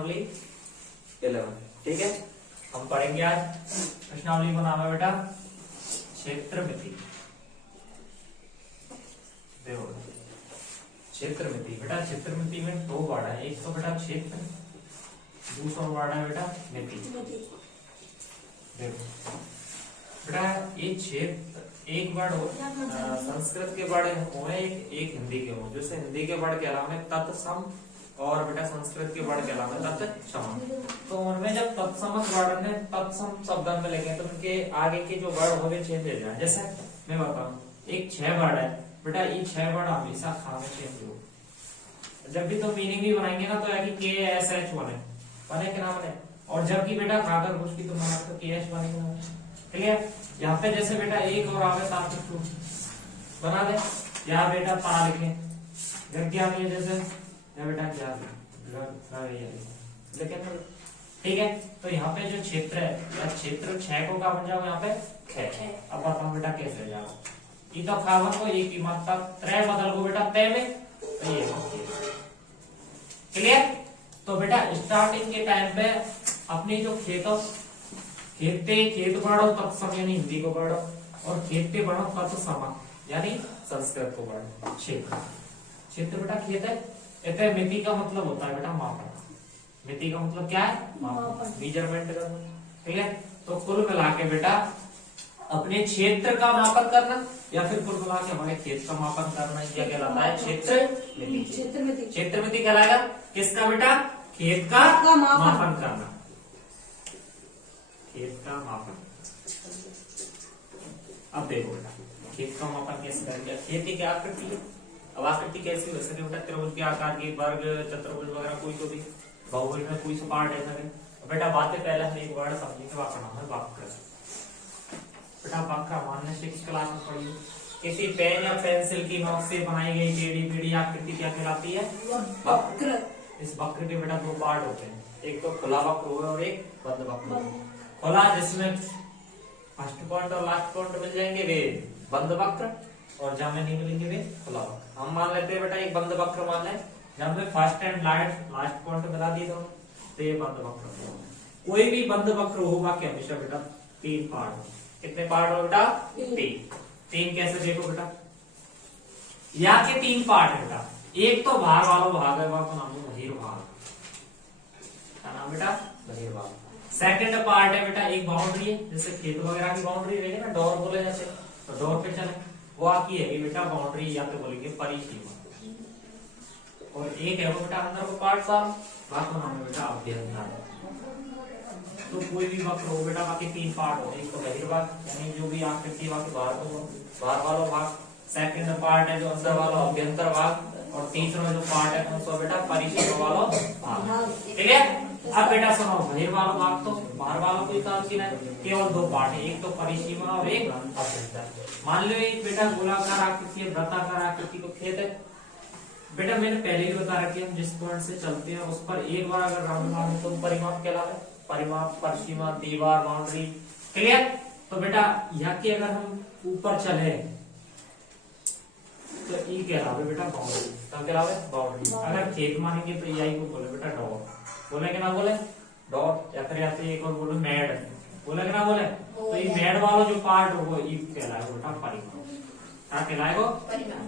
प्रश्नावली 11। ठीक है, हम पढ़ेंगे आज प्रश्नावली का नाम है बेटा क्षेत्रमिति। देखो क्षेत्रमिति बेटा, क्षेत्रमिति में दो वर्ड है, एक तो बेटा क्षेत्र, दूसरा वर्ड है बेटा मिति। देखो बेटा ये क्षेत्र एक वर्ड हो, संस्कृत के वर्ड हुए एक हिंदी के हो। जैसे हिंदी के वर्ड के अलावा तत्सम और बेटा संस्कृत के वर्ड के अलावा तत्सम। तो उनमें जब तत्सम वर्ड ने तत्सम शब्द में लेंगे तो उनके आगे के जो वर्ड होंगे चेंज हो जाए। जैसे मैं बताऊं, एक 6 वर्ड है बेटा, ये 6 वर्ड हमेशा खा में चेंज हो। जब भी तो मीनिंग भी बनाएंगे ना तो है कि KSH बने के नाम बने, और जबकि बेटा खाकर घुस की तो KS बनेगा। क्लियर? यहाँ पे जैसे बेटा एक और आगे साथ बना दे, यहाँ बेटा ता लिखे, जबकि आगे जैसे बेटा क्या लेकिन ठीक है। तो यहाँ पे जो क्षेत्र है, क्षेत्र 6 को क्या बन जाओगे यहाँ पे ख। अब बताओ बेटा कैसे जाओ, ये तो खावन को एक की मात्रा त्रय बदल को बेटा तय में, तो ये क्लियर। तो बेटा स्टार्टिंग के टाइम पे अपनी जो खेत पढ़ो तत्सम यानी हिंदी को पढ़ो, और खेते पढ़ो तत्सम यानी संस्कृत को पढ़ो। क्षेत्र बेटा खेत है। इतने मिति का मतलब होता है बेटा मापन। मिति का मतलब क्या है? मापन, मेजरमेंट करना। ठीक है, तो कुल मिला के बेटा अपने क्षेत्र का मापन करना या फिर कुल मिला के हमारे खेत का मापन करना, यह कहलाता है क्षेत्रमिति। क्षेत्रमिति कहलाएगा किसका बेटा? खेत का मापन करना, खेत का मापन। अब देखो बेटा खेत का मापन कैसे करेंगे। खेती क्या आकृति है? अब आकृति कैसी हो सके बेटा? त्रिभुज के आकार की, वर्ग, चतुर्भुज वगैरह कोई तो भी बहुभुज में कोई सा पार्ट है सके। बेटा बातें पहले हम एक वर्ड समझेंगे, वक्र नाम है वक्र। बेटा वक्र मानने 6 क्लास में पढ़िए। किसी पेन या पेंसिल की नोक से बनाई गई टेढ़ी आकृति क्या कहलाती है? वक्र। इस वक्र के बेटा 2 पार्ट होते हैं, एक तो खुला वक्र और एक बंद वक्र। खुला जिसमें फर्स्ट पॉइंट और लास्ट पॉइंट मिल जाएंगे वे बंद वक्र, और जहां में नहीं मिलेंगे वे खुला वक्र। हम मान लेते हैं बेटा एक बंद वक्र मान लें, जब में फर्स्ट एंड लास्ट पॉइंट मिला दिए तो ये बंद वक्र। कोई भी बंद वक्र होगा कि हमेशा बेटा 3 पार्ट हो। कितने पार्ट हो बेटा? 3 कैसे देखो बेटा, या के 3 पार्ट है बेटा। एक तो भाग वालों भाग है, वह नाम है बहिर्भाग, क्या नाम बेटा? बहिर्भाग। सेकंड पार्ट है बेटा एक बाउंड्री है, जैसे खेत वगैरह की बाउंड्री रहेगी ना, डोर बोले जैसे, तो डोर पे चले वो आपकी है बेटा बाउंड्री, या तो बोलेंगे परिसीमा। और एक है वो बेटा अंदर को पार्ट सा, बाकी नाम है बेटा अभ्यंतर। तो कोई भी वक्र हो बेटा बाकी 3 पार्ट हो, एक तो बहिर्भाग यानी जो भी आकृति बाकी बाहर वाला भाग, सेकंड पार्ट है जो अंदर वाला अभ्यंतर भाग, और तीसरा जो पार्ट है उसको बेटा परिसीमा वाला भाग। ठीक है। अब बेटा सुनो, बहिर्वाला भाग तो बाहर वाला कोई काम की नहीं, केवल 2 पार्ट है, एक तो परिसीमा और एक अभ्यंतर। मान लो एक बेटा गोलाकार आकृति है, वृत्ताकार आकृति को खेत है बेटा। मैंने पहले ही बता रखी है, जिस पॉइंट से चलते हैं उस पर एक बार अगर राउंड मारे तो परिमाप कहलाता है। परिमाप, परिसीमा, दीवार, बाउंड्री। क्लियर? तो बेटा यहाँ की अगर हम ऊपर चले तो ई कहलावे बेटा बाउंड्री, तब कहलावे बाउंड्री। अगर खेत मानेंगे तो यही को बोले बेटा डॉट, बोले कि ना बोले डॉट, या फिर ऐसे एक और बोलो मेड, बोले कि ना बोले। तो ये मेड वाला जो पार्ट होगा ये कहलाएगा बेटा परिमाप। क्या कहलाएगा? परिमाप।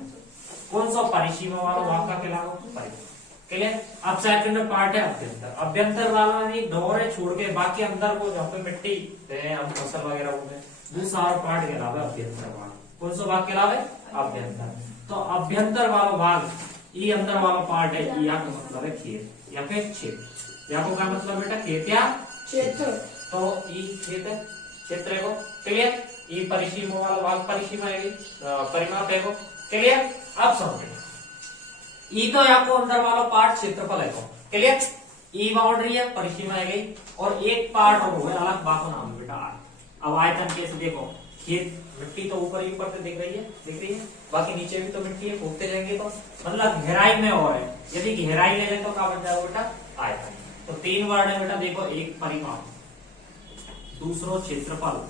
कौन सा? परिसीमा वाला भाग का कहलाएगा परिमाप। क्लियर? अब सेकंड पार्ट है अभ्यंतर। अभ्यंतर वाला नहीं डोर है छोड़ के बाकी अंदर को जहाँ पे मिट्टी हम फसल वगैरह होंगे दूसरा पार्ट कहलावे अभ्यंतर वाला। कौन सा भाग कहलावे? अभ्यंतर। तो अभ्यंतर वाला भाग ये अंदर वाला पार्ट है, या का मतलब है खेत या फिर क्षेत्र। या को क्या मतलब बेटा? खेत या क्षेत्र। तो ये खेत है, क्षेत्र है। क्लियर? ये परिसीमा वाला भाग परिसीमा है, परिमाप है। क्लियर? अब समझे ई तो आपको अंदर वाला पार्ट क्षेत्रफल है। क्लियर? ई बाउंड्री है, परिसीमा है गई, और एक पार्ट और है अलग बाको नाम बेटा आर। अब आयतन कैसे देखो, खेत मिट्टी तो ऊपर ही ऊपर से दिख रही है, बाकी नीचे भी तो मिट्टी है, फूकते जाएंगे तो मतलब गहराई में और है। यदि गहराई ले लें तो क्या बन जाएगा बेटा? आयतन। तो 3 वर्ड है बेटा देखो, एक परिमाप, दूसरा क्षेत्रफल,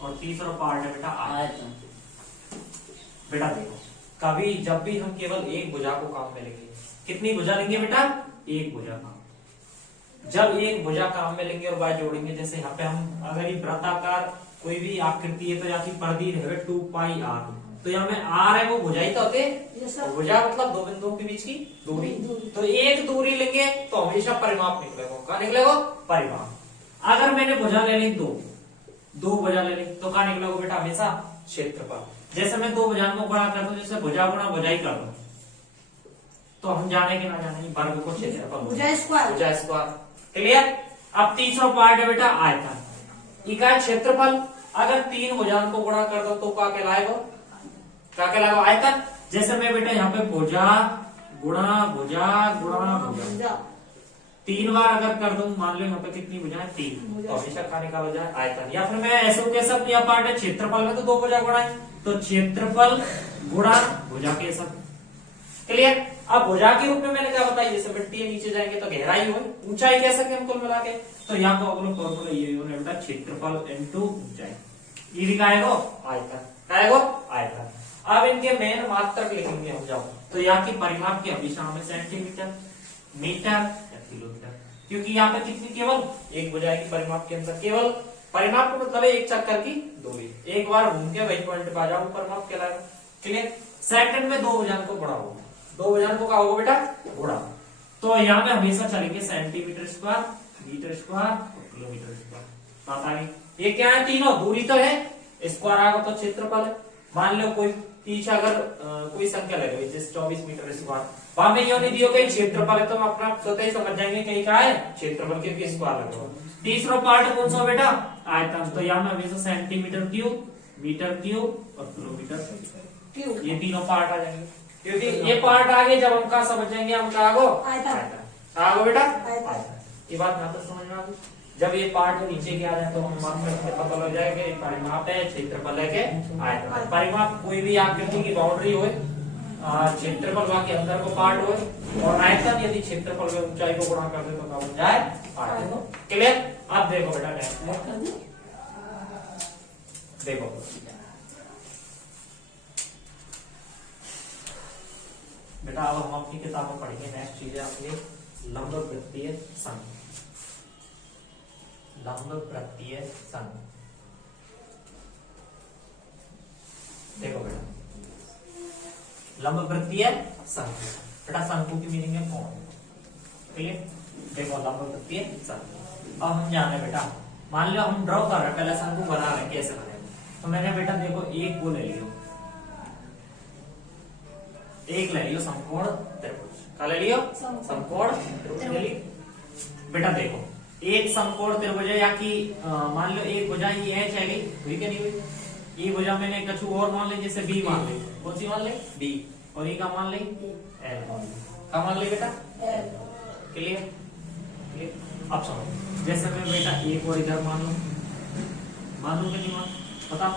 और तीसरा पार्ट है बेटा आयतन। बेटा देखो कभी जब भी हम केवल एक भुजा को काम में लेंगे, कितनी भुजा लेंगे बेटा? एक भुजा काम। जब एक भुजा काम में लेंगे और बाय जोड़ेंगे, जैसे यहाँ पे हम अगर ये वृत्ताकार कोई भी आकृति है तो यहाँ की परिधि है 2 पाई आर, तो यहाँ में आर है वो भुजा ही तो होते हैं, भुजा मतलब दो बिंदुओं के बीच की दूरी। तो एक दूरी लेंगे तो हमेशा परिमाप निकलेगा, क्या निकलेगा? परिमाप। अगर मैंने भुजा ले ली दो भुजा ले ली तो क्या निकलेगा बेटा? हमेशा क्षेत्रफल। जैसे मैं दो भुजाओं को गुणा करता हूँ, जैसे भुजा गुणा भुजा ही कर दो, तो हम जाने के ना जाने वर्ग को क्षेत्रफल, भुजा स्क्वायर। क्लियर? अब तीसरा पार्ट है बेटा आयतन, इकाई क्षेत्रफल। अगर तीन भुजाओं को गुणा कर दो तो क्या कहलाएगा? क्या कहलाएगा? आयतन। जैसे मैं बेटा यहाँ पे भुजा गुणा भुजा गुणा भुजा 3 बार अगर कर दूं, मान लो यहाँ पे कितनी भुजाएं? 3, तो हमेशा क्या निकाला जाए? आयतन। या फिर मैं ऐसे कह सकता हूँ, पार्ट है क्षेत्रफल में तो दो भुजा गुणा है, तो क्षेत्रफल गुणा भुजा के सब। क्लियर? अब भुजा के रूप में मैंने क्या बताया, जैसे मिट्टी है नीचे जाएंगे तो गहराई हो, ऊंचाई कह सकते हैं कुल मिला के, तो यहाँ तो अगला फॉर्मूला ये होने बेटा क्षेत्रफल इनटू ऊंचाई, ये भी आएगा आयतन, आएगा आयतन। अब इनके मेन मात्रक लिखेंगे हम जब, तो यहाँ की परिमाप की हमेशा हमें सेंटीमीटर, मीटर या किलोमीटर, क्योंकि यहाँ पे कितनी केवल एक भुजा की परिमाप के अंदर, केवल परिमाप का मतलब है एक चक्कर की दूरी, एक बार घूम के वही पॉइंट पे आ जाओ, परिमाप कहलाएगा। क्लियर? सेकंड में दो भुजाओं को गुणा होगा, दो भुजाओं को क्या होगा बेटा? गुणा। तो यहाँ में हमेशा चलेंगे सेंटीमीटर स्क्वायर, मीटर स्क्वायर और किलोमीटर स्क्वायर। बात आ गई? ये क्या है? तीनों दूरी तो है, स्क्वायर आएगा तो क्षेत्रफल है। मान लो कोई पीछे अगर कोई संख्या लगे हुई जैसे 24 मीटर स्क्वायर, वहां में यो नहीं दियो कहीं क्षेत्रफल है, तो हम अपना स्वतः ही समझ जाएंगे कहीं क्या है क्षेत्रफल, क्योंकि स्क्वायर लगा हुआ। तीसरा पार्ट कौन सा बेटा? आयतन। तो यहाँ में हमेशा सेंटीमीटर क्यूब, मीटर क्यूब और किलोमीटर क्यूब, ये तीनों पार्ट आ जाएंगे, क्योंकि ये पार्ट आगे जब हम क्या समझ जाएंगे, हम क्या आगो? आयतन। आगो बेटा आयतन। ये बात यहाँ तक समझ में आ गई। जब ये पार्ट नीचे के आ जाए तो हम मान सकते पता लग जाएगा कि परिमाप है, क्षेत्रफल है के आयतन। परिमाप कोई भी आकृति की बाउंड्री हो, क्षेत्रफल वहां के अंदर को पार्ट हो, और आयतन यदि क्षेत्रफल में ऊंचाई को गुणा कर दे तो क्या बन जाए? आयतन। क्लियर? अब देखो बेटा नेक्स्ट, देखो बेटा अब हम अपनी किताब में पढ़ेंगे नेक्स्ट चीज है अपनी लंब वृत्तीय संघ, लंब वृत्तीय संघ। देखो बेटा लंब वृत्तीय संघ, बेटा शंकु की मीनिंग है कौन? क्लियर? देखो लंब वृत्तीय संघ। अब हम जाने बेटा, मान लो हम ड्रॉ कर रहे हैं, पहले शंकु बना रहे हैं, कैसे बनेगा? तो मैंने बेटा देखो एक वो ले लियो, एक ले लियो समकोण त्रिभुज, क्या ले लियो? समकोण त्रिभुज ले लियो। बेटा देखो एक समकोण त्रिभुज है, या कि मान लो एक भुजा ये एच है, हुई कि नहीं हुई? ये भुजा मैंने कछु और मान ली, जैसे बी मान ली, कौन सी मान ली? बी, और ये का मान ली? एल मान ली। क्या मान ली बेटा? एल। क्लियर? अब सुनो, जैसे मैं बेटा एक और इधर मान लू कि नहीं मान, बताओ,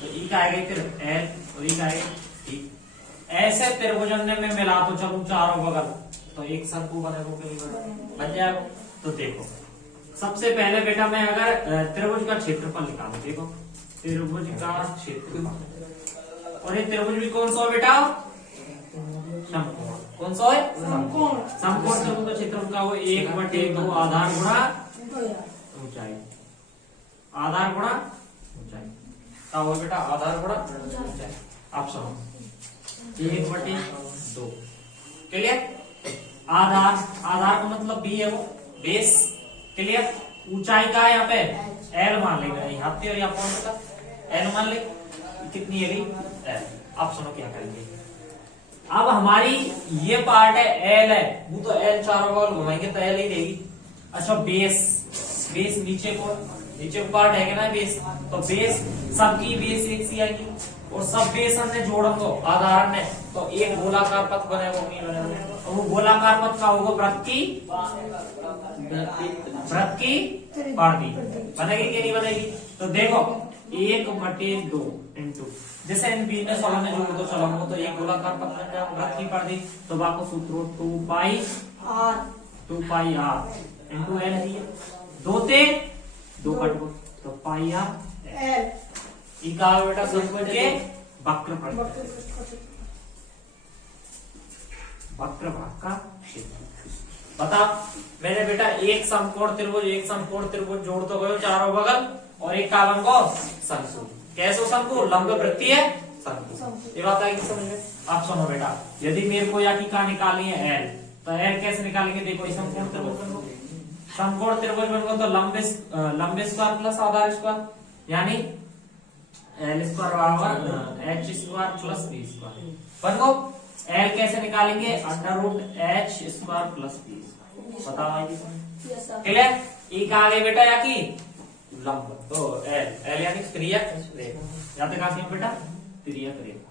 तो ई का आएगा फिर एल और ई का आएगा टी। ऐसे त्रिभुजन में मैं मिला तो चलू चारों बगल, तो एक शंकु बनेगा, बन जाएगा। तो देखो सबसे पहले बेटा मैं अगर त्रिभुज का क्षेत्रफल निकालू, देखो त्रिभुज का क्षेत्रफल, और ये त्रिभुज भी कौन सा है बेटा? समकोण। कौन सा है? समकोण। समकोण त्रिभुज का क्षेत्रफल का वो 1/2 आधार गुणा ऊंचाई, आधार गुणा ऊंचाई का वो बेटा आधार गुणा ऊंचाई। आप सुनो 1/2। क्लियर? आधार, आधार का मतलब बी है वो बेस। क्लियर? ऊंचाई का है यहाँ पे एल मान लेगा, यहाँ पे और यहाँ कौन सा एल मान ले, कितनी है एल। आप सुनो क्या करेंगे, अब हमारी ये पार्ट है एल है, वो तो एल चारों बगल घुमाएंगे तो एल ही देगी। अच्छा बेस, बेस नीचे को पार्ट है ना बेस, तो बेस सबकी बेस एक सी आएगी, और सब बेस हमने जोड़ेंगे आधार ने, तो एक गोलाकार पथ बनेगा, तो वो गोलाकार पथ का होगा वृत्त की परिधि बनेगी कि नहीं बनेगी? तो देखो 1/2 इंटू, जैसे इन बी ने सोलह में जोड़ दो चलो तो एक गोलाकार पथ बन जाएगा वृत्त की परिधि, तो बाको सूत्र 2 पाई आर इंटू एल दिए, 2 से 2 कट गो तो पाई आर एल। इका बेटा त्रिभुज के वक्र भाग का क्षेत्र। बताओ, मैंने बेटा एक समकोण त्रिभुज जोड़ तो गयो चारों बगल, और एक का बन गो शंकु। कैसो शंकु? लंब वृत्तीय शंकु। ये बात आएगी समझ में? अब सुनो बेटा, यदि मेरे को या की का निकालनी है एल, तो एल कैसे निकालेंगे? देखो समकोण त्रिभुज बन गो, समकोण त्रिभुज बन गो तो लंब स्क्वायर प्लस आधार स्क्वायर, यानी एल स्क्वायर बराबर H square plus B square बन गो। एल कैसे निकालेंगे? Under root H square plus B. बताओ आएगी समझ? क्लियर? ई का आ गई बेटा या की लंब, तो एल यानी त्रियक रेखा। याद रखा बेटा, त्रियक रेखा।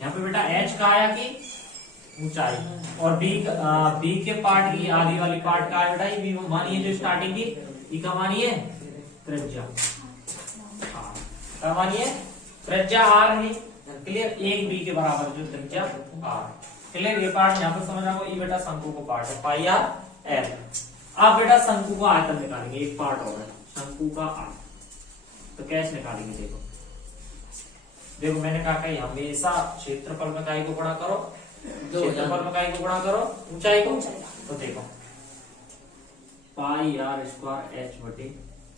यहाँ पे बेटा एच का आया की ऊंचाई, और बी के पार्ट की आधी वाली पार्ट का है बेटा ये बी मानिए, जो स्टार्टिंग की ई का मानिए त्रिज्या, मानिए त्रिज्या आर है। क्लियर? एक बी के बराबर जो त्रिज्या आर। क्लियर? ये पार्ट यहाँ पे समझ आओ, ये बेटा शंकु को पार्ट है पाई आर एल। अब बेटा शंकु का आयतन निकालेंगे, एक पार्ट और है शंकु का आयतन, तो कैसे निकालेंगे? देखो देखो मैंने कहा कि हमेशा क्षेत्रफल में काई को गुणा करो, क्षेत्रफल में काई को गुणा करो ऊंचाई को। तो देखो पाई आर स्क्वायर एच बटे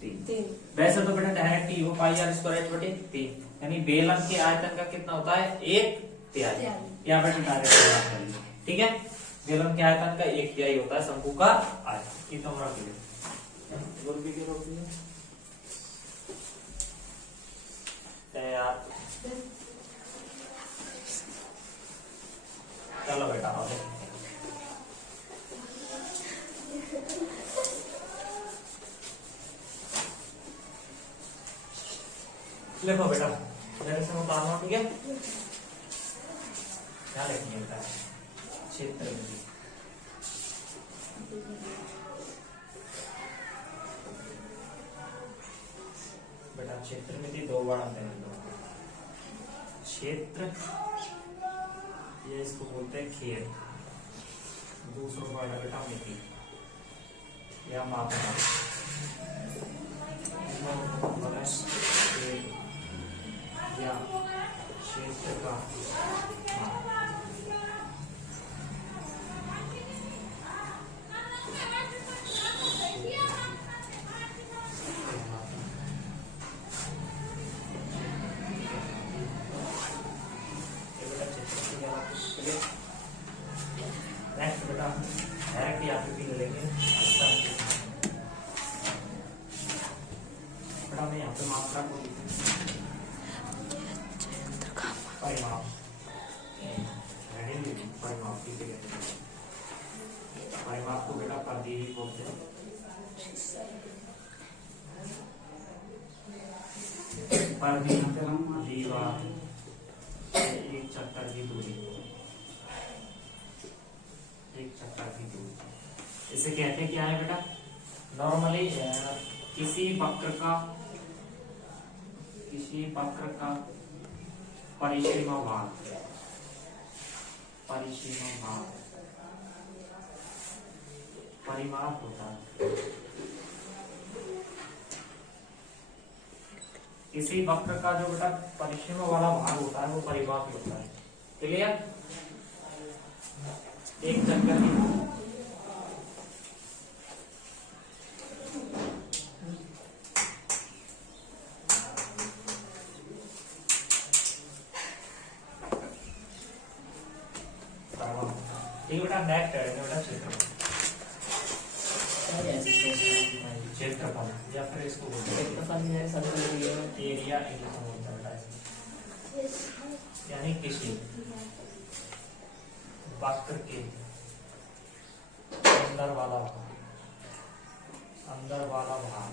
3। वैसे तो बेटा डायरेक्ट ही वो पाई आर स्क्वायर एच बटे 3, यानी बेलन के आयतन का कितना होता है? 1/3। यहाँ बेटा डायरेक्ट, ठीक है? बेलन के आयतन का 1/3 होता है शंकु का आयतन। ये तो हमारा तैयार। चलो बेटा आओ, लिखो बेटा मेरे से उतारना, ठीक है? क्या लिखेंगे बेटा? क्षेत्र बेटा, क्षेत्र में 2 बार आते हैं। क्षेत्र ये इसको बोलते हैं खेत, दूसरों का बेटा मिट्टी या मापना, या क्षेत्र का नेक्स्ट बेटा डायरेक्ट यहाँ पे भी ले लेंगे। बेटा मैं यहाँ पे मात्रा को परिमाप, परिमाप की परिमाप को बेटा परिधि भी बोलते हैं। परिधि दीवार एक चक्कर की दूरी, एक चक्कर की दूरी, इसे कहते हैं क्या है बेटा? नॉर्मली किसी वक्र का परिसीमा भाग, परिमाप होता है। किसी वक्र का जो बेटा परिसीमा वाला भाग होता है वो परिमाप होता है। क्लियर? एक चक्कर की बेटा नेक्स्ट है बेटा क्षेत्रफल, या फिर इसको एरिया यानी किसी वक्र के अंदर वाला भाग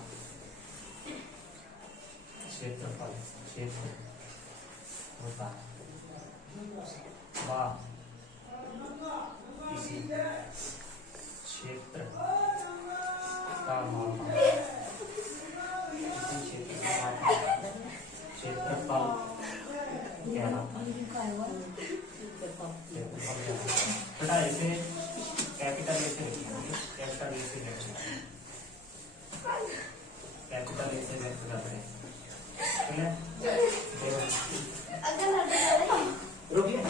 क्षेत्रफल, क्षेत्र होता है किसी क्षेत्र का माप, किसी क्षेत्र का माप क्षेत्रफल कहलाता है। बेटा इसे कैपिटल ए से लिखेंगे, कैपिटल ए से व्यक्त करते हैं। रुकिए,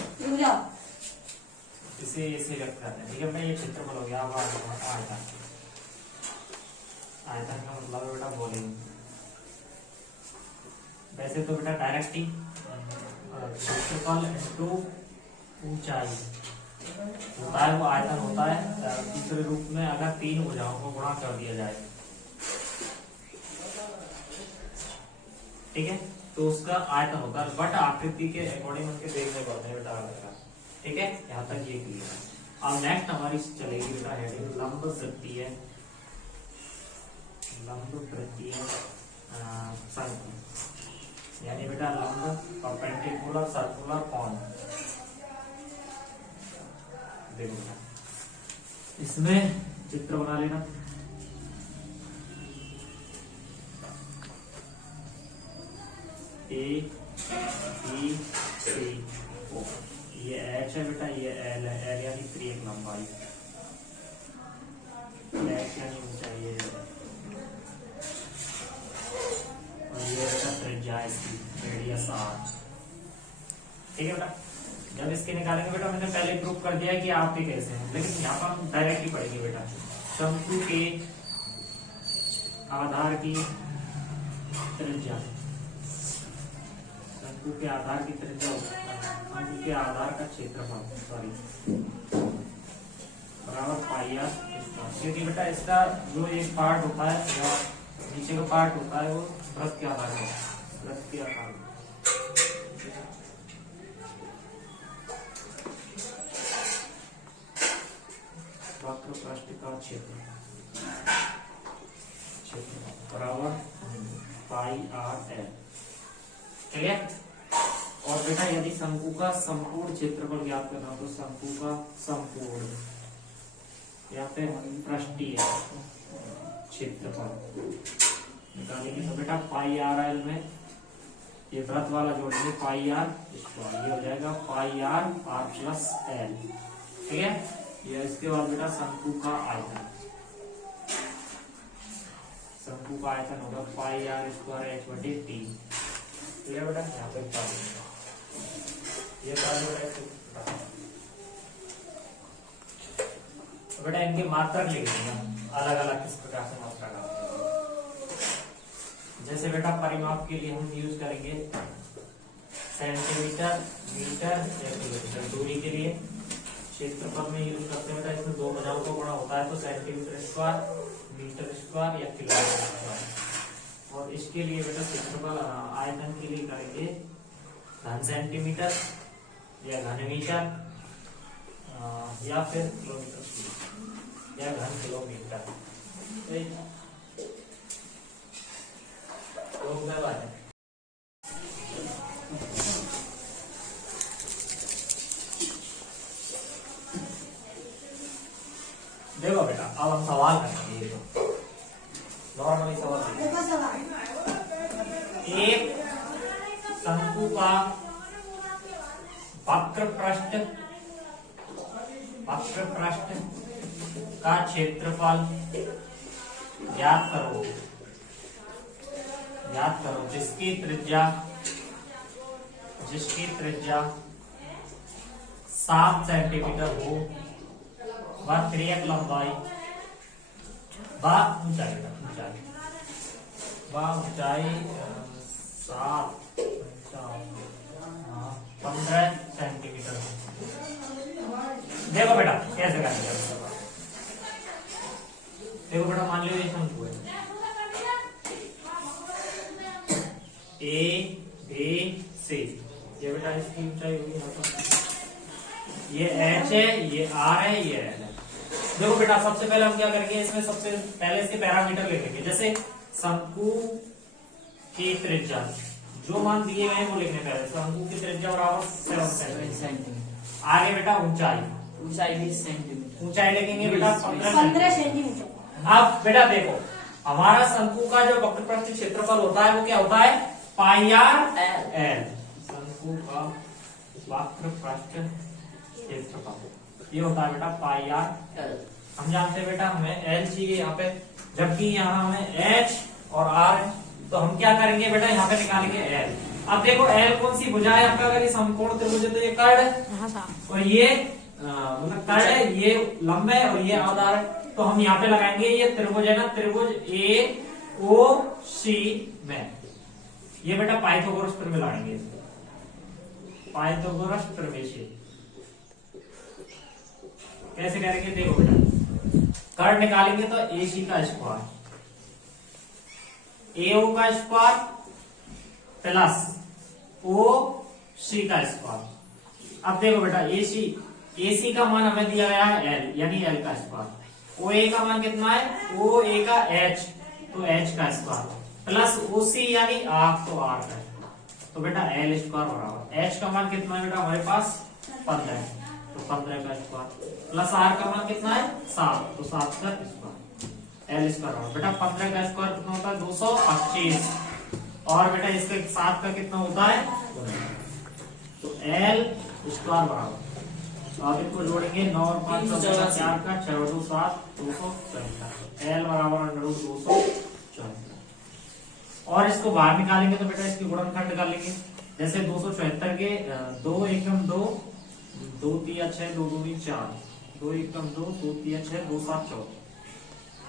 इसे व्यक्त करते हैं। ठीक है बेटा, ये क्षेत्रफल हो गया। अब आयतन, आयतन का मतलब है बेटा वॉल्यूम। वैसे तो बेटा डायरेक्ट ही क्षेत्रफल इंटू ऊंचाई होता है, वो आयतन होता है। दूसरे रूप में अगर 3 भुजाओं को गुणा कर दिया जाए, ठीक है, तो उसका आयतन होता है। बट आकृति के अकॉर्डिंग उनके देखने पड़ते हैं बेटा अलग। ठीक है, यहाँ तक ये क्लियर है। अब नेक्स्ट हमारी चलेगी बेटा हेडिंग लंब वृत्तीय, लंब वृत्तीय शंकु, यानी बेटा लंब परपेंडिकुलर सर्कुलर कॉन। देखो इसमें चित्र बना लेना। ए बी सी ओ, ये एच है बेटा, ये एल है। एल यानी त्रिक लंबाई, एच यानी ऊंचाई है, और ये बेटा त्रिज्या इसकी, रेडियस आर। ठीक है बेटा, जब इसके निकालेंगे बेटा, मैंने पहले प्रूफ कर दिया है कि आपके कैसे हैं, लेकिन यहाँ पर हम डायरेक्ट ही पढ़ेंगे बेटा। शंकु के आधार की त्रिज्या, शंकु के आधार की त्रिज्या, शंकु के आधार का क्षेत्रफल सॉरी बराबर पाई आर स्क्वायर। क्योंकि बेटा इसका जो एक पार्ट होता है या नीचे का पार्ट होता है वो वृत्त के आधार में, वृत्त के आधार में। वक्र पृष्ठ का क्षेत्र बराबर पाई आर एल। क्लियर। और बेटा यदि शंकु का संपूर्ण क्षेत्रफल ज्ञात करना हो तो शंकु का संपूर्ण या फिर पृष्ठीय क्षेत्रफल निकालेंगे तो बेटा पाई आर एल में ये वृत्त वाला जोड़ेंगे पाई आर स्क्वायर, ये हो जाएगा पाई आर आर प्लस एल। ठीक है, ये इसके बाद बेटा शंकु का आयतन, शंकु का आयतन होगा पाई आर स्क्वायर एच बटे 3। ठीक है बेटा, यहाँ पे ये तो बेटा इनके मात्रक लिख देंगे अलग अलग किस प्रकार से मात्रा का। जैसे बेटा परिमाप के लिए हम यूज करेंगे सेंटीमीटर, मीटर या किलोमीटर। दूरी के लिए क्षेत्रफल में यूज करते हैं बेटा, इसमें 2 भुजाओं को गुणा होता है तो सेंटीमीटर स्क्वायर, मीटर स्क्वायर या किलोमीटर स्क्वायर। और इसके लिए बेटा क्षेत्रफल आयतन के लिए करेंगे घन सेंटीमीटर या घन मीटर या फिर किलोमीटर या घन किलोमीटर। देखो बेटा, अब हम सवाल करेंगे। नॉर्मली सवाल एक शंकु का वक्र पृष्ठ का क्षेत्रफल ज्ञात करो, जिसकी त्रिज्या 7 सेंटीमीटर हो, वह त्रिक लंबाई व ऊंचाई 15 सेंटीमीटर। देखो बेटा कैसे करेंगे। देखो बेटा, मान लीजिए ये शंकु है, ए बी सी, ये बेटा इसकी ऊंचाई होगी यहाँ पर, ये एच है, ये आर है, ये एल है। देखो बेटा सबसे पहले हम क्या करेंगे, इसमें सबसे पहले इसके पैरामीटर लिखेंगे। जैसे शंकु की त्रिज्या जो मान दिए गए वो लिखने पहले, शंकु की त्रिज्या बराबर 7 सेंटीमीटर। आगे बेटा ऊंचाई 20 सेंटीमीटर, ऊंचाई लिखेंगे बेटा 15 सेंटीमीटर। अब बेटा देखो हमारा शंकु का जो वक्र पृष्ठ क्षेत्रफल होता है वो क्या होता है, पाई आर एल। शंकु का वक्र पृष्ठ क्षेत्रफल ये होता है बेटा पाई आर एल। हम जानते हैं बेटा हमें एल चाहिए यहाँ पे, जबकि यहाँ हमें एच और आर है, तो हम क्या करेंगे बेटा यहाँ पे निकालेंगे एल। अब देखो एल कौन सी भुजा है आपका, अगर ये समकोण त्रिभुज है तो ये कर्ण है, और ये मतलब कर्ण है, ये लंब है और ये आधार है, तो हम यहाँ पे लगाएंगे ये त्रिभुज है ना, त्रिभुज ए ओ सी में। ये बेटा पाइथागोरस प्रमेय लगाएंगे, पाइथागोरस प्रमेय से कैसे करेंगे देखो बेटा, कर्ण निकालेंगे तो ए सी का स्क्वायर, AO का स्क्वायर प्लस OC का स्क्वायर। अब देखो बेटा AC का मान हमें दिया गया है L, यानी L का स्क्वायर। OA का मान कितना है, OA का H, तो H का स्क्वायर प्लस OC यानी R, तो R का स्क्वायर। तो बेटा L स्क्वायर बराबर H का मान कितना है बेटा हमारे पास 15 है, तो 15 का स्क्वायर प्लस R का मान कितना है 7, तो 7 का स्क्वायर। L स्क्वायर बराबर बेटा 15 का स्क्वायर कितना होता है 225, और बेटा इसके 7 का कितना होता है, तो L स्क्वायर बराबर, अब इनको जोड़ेंगे 9 और 5 4 का 6 और 2 7, 274। L बराबर √274, और इसको बाहर निकालेंगे तो बेटा इसकी गुणनखंड कर लेंगे। जैसे 274 के 2 एकम 2, 2 3 6 2 2 4, 2 एकम 2, 2 3 6 2 7 14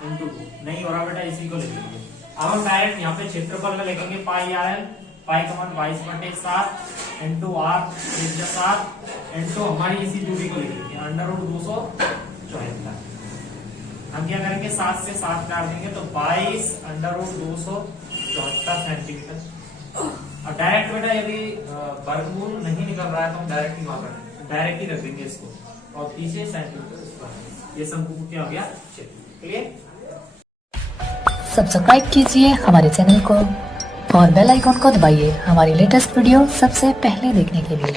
इंटू 2 नहीं हो रहा बेटा, इसी को लिखेंगे। अब हम डायरेक्ट यहाँ पे क्षेत्रफल में लिखेंगे पाई आर एल, पाई का मान 22/7 इंटू आर 7 इंटू हमारी इसी दूरी को लिखेंगे √274। हम क्या करेंगे 7 से 7 काट देंगे तो 22 √274 सेंटीमीटर। और डायरेक्ट बेटा यदि वर्गमूल नहीं निकल रहा है तो हम डायरेक्ट ही वहां पर डायरेक्ट ही रख देंगे इसको, और पीछे सेंटीमीटर। ये शंकु क्या हो गया क्षेत्र। क्लियर। सब्सक्राइब कीजिए हमारे चैनल को और बेल आइकॉन को दबाइए हमारी लेटेस्ट वीडियो सबसे पहले देखने के लिए।